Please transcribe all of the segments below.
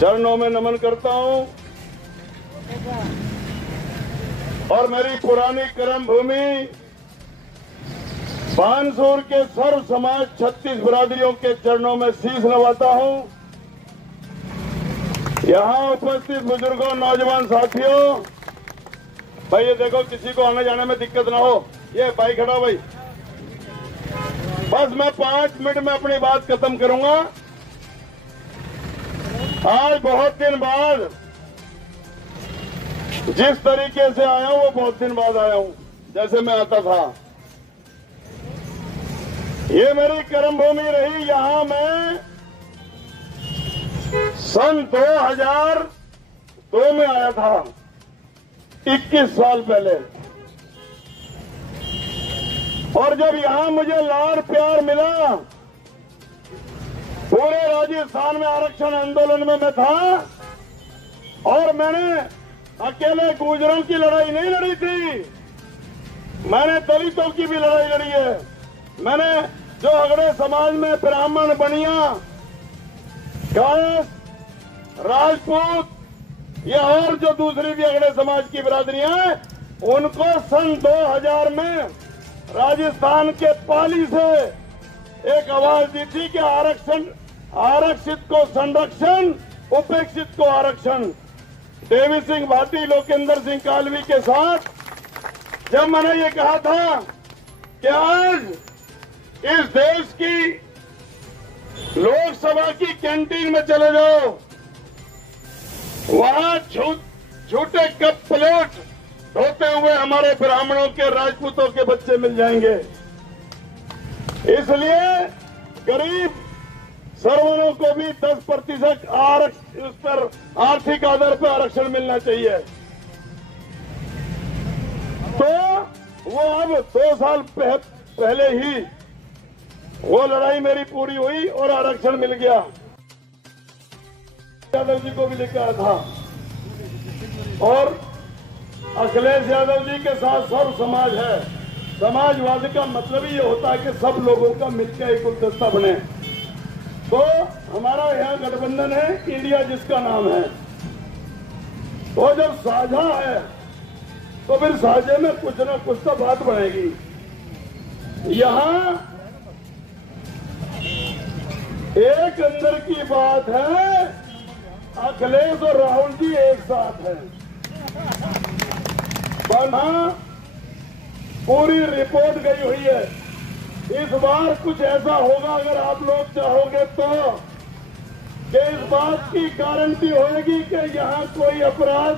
चरणों में नमन करता हूं और मेरी पुरानी कर्म भूमि बानसूर के सर्व समाज 36 बिरादरियों के चरणों में शीश नवाता हूं। यहां उपस्थित बुजुर्गों, नौजवान साथियों, भाई ये देखो किसी को आने जाने में दिक्कत ना हो। ये भाई खड़ा भाई, बस मैं 5 मिनट में अपनी बात खत्म करूंगा। आज बहुत दिन बाद जिस तरीके से आया हूं वो बहुत दिन बाद आया हूं, जैसे मैं आता था। ये मेरी कर्म भूमि रही। यहां मैं सन 2002 में आया था, 21 साल पहले। और जब यहां मुझे लाड़ प्यार मिला, पूरे राजस्थान में आरक्षण आंदोलन में मैं था और मैंने अकेले गुर्जरों की लड़ाई नहीं लड़ी थी, मैंने दलितों की भी लड़ाई लड़ी है। मैंने जो अगड़े समाज में ब्राह्मण, बनिया, कायस्थ, राजपूत या और जो दूसरी भी अगड़े समाज की बिरादरियां हैं, उनको सन 2000 में राजस्थान के पाली से एक आवाज दी थी कि आरक्षित को संरक्षण, उपेक्षित को आरक्षण। देवी सिंह भाटी, लोकेंद्र सिंह कालवी के साथ जब मैंने ये कहा था कि आज इस देश की लोकसभा की कैंटीन में चले जाओ, वहां झूठे कप प्लेट धोते हुए हमारे ब्राह्मणों के, राजपूतों के बच्चे मिल जाएंगे। इसलिए गरीब सर्वनों को भी 10% उस पर आर्थिक आधार पर आरक्षण मिलना चाहिए। तो वो अब 2 साल पहले ही वो लड़ाई मेरी पूरी हुई और आरक्षण मिल गया। यादव जी को भी लेकर आया था और अखिलेश यादव जी के साथ सर्व समाज है। समाजवाद का मतलब ही ये होता है कि सब लोगों का मिलकर एक गुलदस्ता बने। तो हमारा यहाँ गठबंधन है, इंडिया जिसका नाम है। तो जब साझा है तो फिर साझे में कुछ ना कुछ तो बात बनेगी। यहाँ एक अंदर की बात है, अखिलेश और राहुल जी एक साथ हैं। वहां पूरी रिपोर्ट गई हुई है। इस बार कुछ ऐसा होगा, अगर आप लोग चाहोगे तो, कि इस बात की गारंटी होगी कि यहाँ कोई अपराध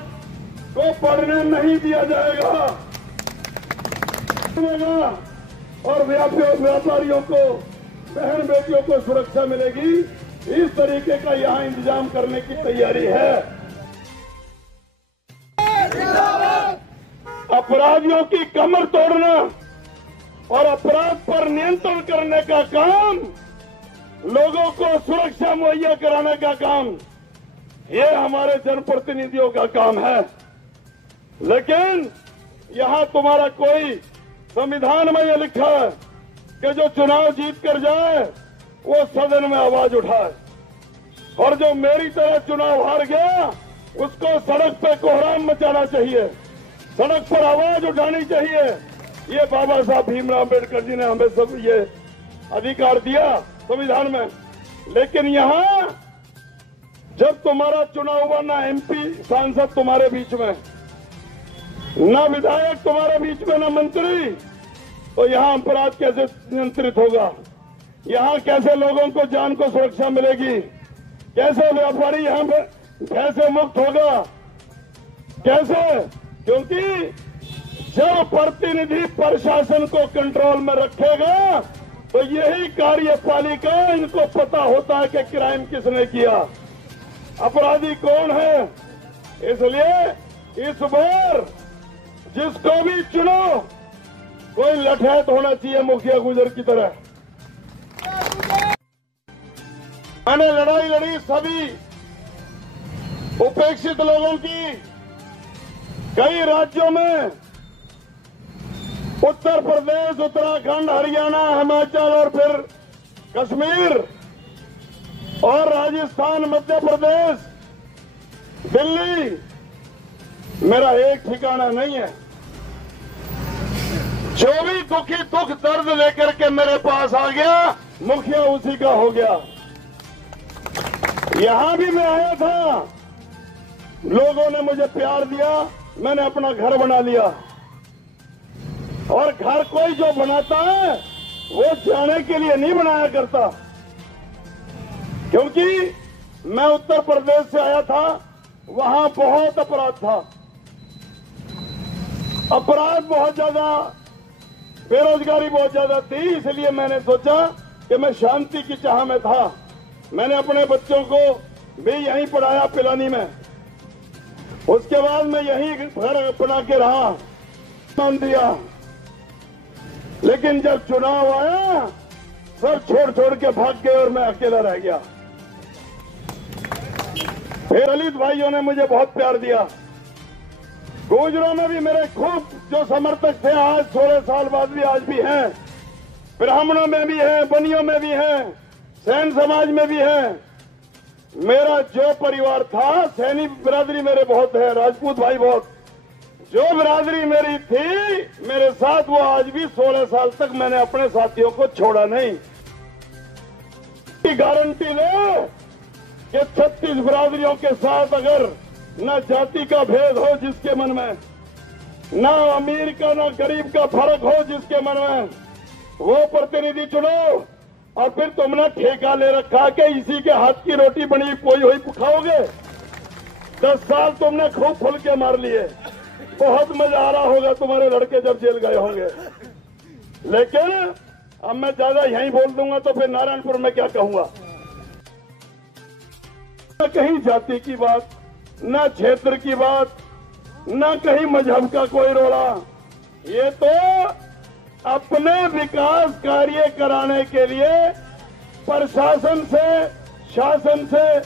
को पढ़ने नहीं दिया जाएगा और व्यापारियों को, बहन बेटियों को सुरक्षा मिलेगी। इस तरीके का यहाँ इंतजाम करने की तैयारी है। अपराधियों की कमर तोड़ना और अपराध पर नियंत्रण करने का काम, लोगों को सुरक्षा मुहैया कराने का काम, ये हमारे जनप्रतिनिधियों का काम है। लेकिन यहाँ तुम्हारा कोई, संविधान में यह लिखा है कि जो चुनाव जीत कर जाए वो सदन में आवाज उठाए, और जो मेरी तरह चुनाव हार गया उसको सड़क पे कोहराम मचाना चाहिए, सड़क पर आवाज उठानी चाहिए। ये बाबा साहब भीमराव अम्बेडकर जी ने हमें सब ये अधिकार दिया संविधान में। लेकिन यहाँ जब तुम्हारा चुनाव हुआ, ना एमपी सांसद तुम्हारे बीच में, ना विधायक तुम्हारे बीच में, ना मंत्री, तो यहाँ अपराध कैसे नियंत्रित होगा? यहाँ कैसे लोगों को, जान को सुरक्षा मिलेगी? कैसे व्यापारी यहाँ पे कैसे मुक्त होगा? कैसे? क्योंकि जब प्रतिनिधि प्रशासन को कंट्रोल में रखेगा तो यही कार्यपालिका, इनको पता होता है कि क्राइम किसने किया, अपराधी कौन है। इसलिए इस बार जिसको भी चुनो, कोई लठैत होना चाहिए मुखिया गुजर की तरह। मैंने लड़ाई लड़ी सभी उपेक्षित लोगों की, कई राज्यों में, उत्तर प्रदेश, उत्तराखंड, हरियाणा, हिमाचल और फिर कश्मीर और राजस्थान, मध्य प्रदेश, दिल्ली मेरा एक ठिकाना नहीं है। जो भी दुखी दुख दर्द लेकर के मेरे पास आ गया, मुखिया उसी का हो गया। यहां भी मैं आया था, लोगों ने मुझे प्यार दिया, मैंने अपना घर बना लिया। और घर कोई जो बनाता है वो जाने के लिए नहीं बनाया करता, क्योंकि मैं उत्तर प्रदेश से आया था, वहां बहुत अपराध था, अपराध बहुत ज्यादा, बेरोजगारी बहुत ज्यादा थी। इसलिए मैंने सोचा कि मैं शांति की चाह में था। मैंने अपने बच्चों को भी यहीं पढ़ाया, पिलानी में। उसके बाद मैं यहीं घर बना के रहा, नाम दिया। लेकिन जब चुनाव आया, सब छोड़ छोड़ के भाग गए और मैं अकेला रह गया। फिर दलित भाइयों ने मुझे बहुत प्यार दिया। गुजरों में भी मेरे खूब जो समर्थक थे, आज 16 साल बाद भी आज भी हैं। ब्राह्मणों में भी हैं, बनियों में भी हैं, सैन समाज में भी हैं। मेरा जो परिवार था, सैनी बिरादरी मेरे बहुत है, राजपूत भाई बहुत, जो बिरादरी मेरी थी मेरे साथ, वो आज भी 16 साल तक मैंने अपने साथियों को छोड़ा नहीं। गारंटी दे कि 36 बिरादरियों के साथ अगर न जाति का भेद हो जिसके मन में, न अमीर का न गरीब का फर्क हो जिसके मन में, वो प्रतिनिधि चुनो। और फिर तुमने ठेका ले रखा कि इसी के हाथ की रोटी बनी कोई हुई खाओगे। 10 साल तुमने खूब फुल के मार लिए, बहुत मजा आ रहा होगा तुम्हारे लड़के जब जेल गए होंगे। लेकिन अब मैं ज्यादा यहीं बोल दूंगा तो फिर नारायणपुर में क्या कहूंगा। न कहीं जाति की बात, न क्षेत्र की बात, न कहीं मजहब का कोई रोड़ा। ये तो अपने विकास कार्य कराने के लिए प्रशासन से, शासन से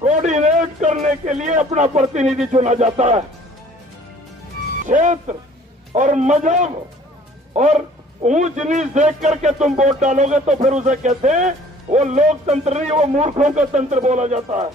कोऑर्डिनेट करने के लिए अपना प्रतिनिधि चुना जाता है। क्षेत्र और मजहब और ऊंच नीच देख करके तुम वोट डालोगे तो फिर उसे कहते हैं वो लोकतंत्र नहीं, वो मूर्खों का तंत्र बोला जाता है।